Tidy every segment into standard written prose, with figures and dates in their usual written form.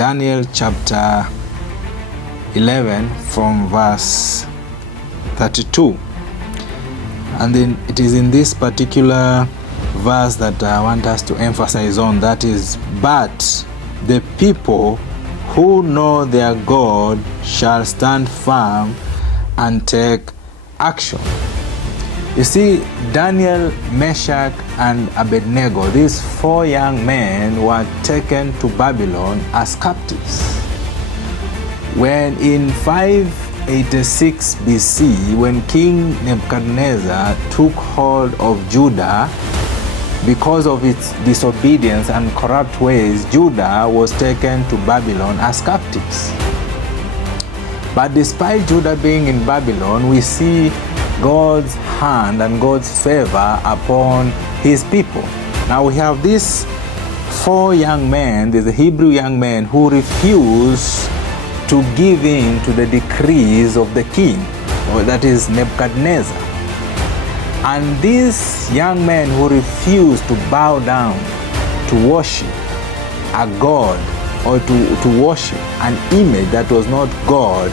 Daniel chapter 11 from verse 32. And then it is in this particular verse that I want us to emphasize on, that is, but the people who know their God shall stand firm and take action. You see, Daniel, Meshach, and Abednego, these four young men were taken to Babylon as captives. When in 586 BC, when King Nebuchadnezzar took hold of Judah, because of its disobedience and corrupt ways, Judah was taken to Babylon as captives. But despite Judah being in Babylon, we see God's hand and God's favor upon his people. Now we have these four young men, these Hebrew young men, who refuse to give in to the decrees of the king, or that is Nebuchadnezzar. And these young men who refused to bow down to worship a god, or to worship an image that was not God,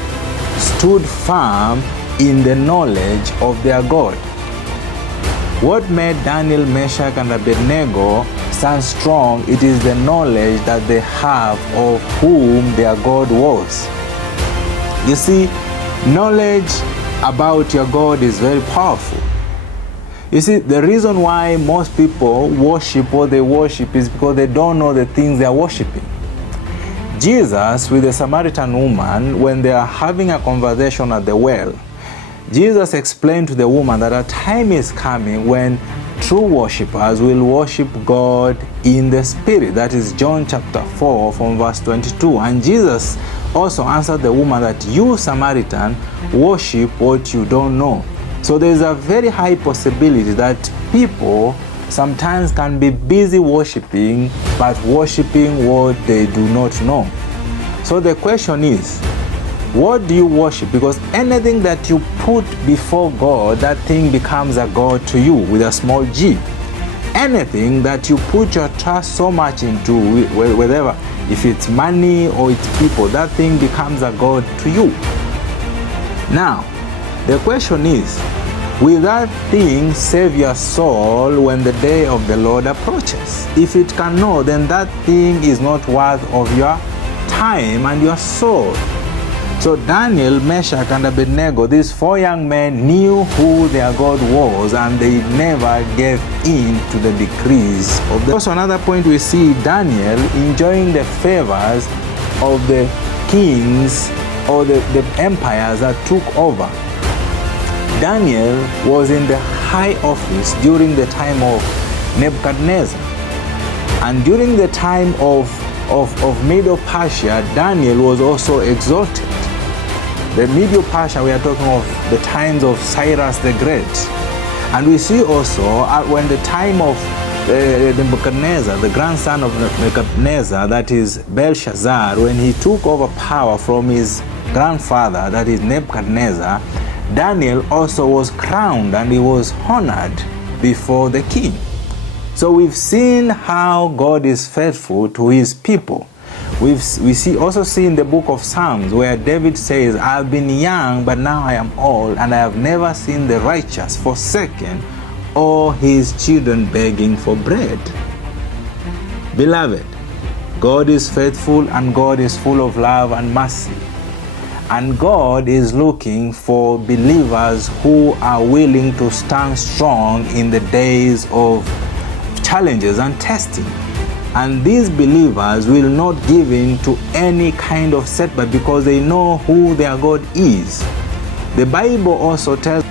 stood firm in the knowledge of their God. What made Daniel, Meshach, and Abednego stand strong, it is the knowledge that they have of whom their God was. You see, knowledge about your God is very powerful. You see, the reason why most people worship what they worship is because they don't know the things they are worshiping. Jesus, with the Samaritan woman, when they are having a conversation at the well, Jesus explained to the woman that a time is coming when true worshippers will worship God in the Spirit. That is John chapter 4 from verse 22. And Jesus also answered the woman that you, Samaritan, worship what you don't know. So there is a very high possibility that people sometimes can be busy worshiping, but worshiping what they do not know. So the question is, what do you worship? Because anything that you put before God, that thing becomes a God to you with a small g. Anything that you put your trust so much into, whatever, if it's money or it's people, that thing becomes a God to you. Now, the question is, will that thing save your soul when the day of the Lord approaches? If it cannot, then that thing is not worth of your time and your soul. So Daniel, Meshach, and Abednego, these four young men, knew who their God was, and they never gave in to the decrees of the... Also, another point, we see Daniel enjoying the favors of the kings or the empires that took over. Daniel was in the high office during the time of Nebuchadnezzar. And during the time of Medo-Persia, Daniel was also exalted. The Medo-Persia, we are talking of the times of Cyrus the Great. And we see also when the time of Nebuchadnezzar, the grandson of Nebuchadnezzar, that is Belshazzar, when he took over power from his grandfather, that is Nebuchadnezzar, Daniel also was crowned and he was honored before the king. So we've seen how God is faithful to his people. We also see in the book of Psalms where David says, I've been young, but now I am old, and I have never seen the righteous forsaken or his children begging for bread. Beloved, God is faithful and God is full of love and mercy. And God is looking for believers who are willing to stand strong in the days of challenges and testing. And these believers will not give in to any kind of setback because they know who their God is. The Bible also tells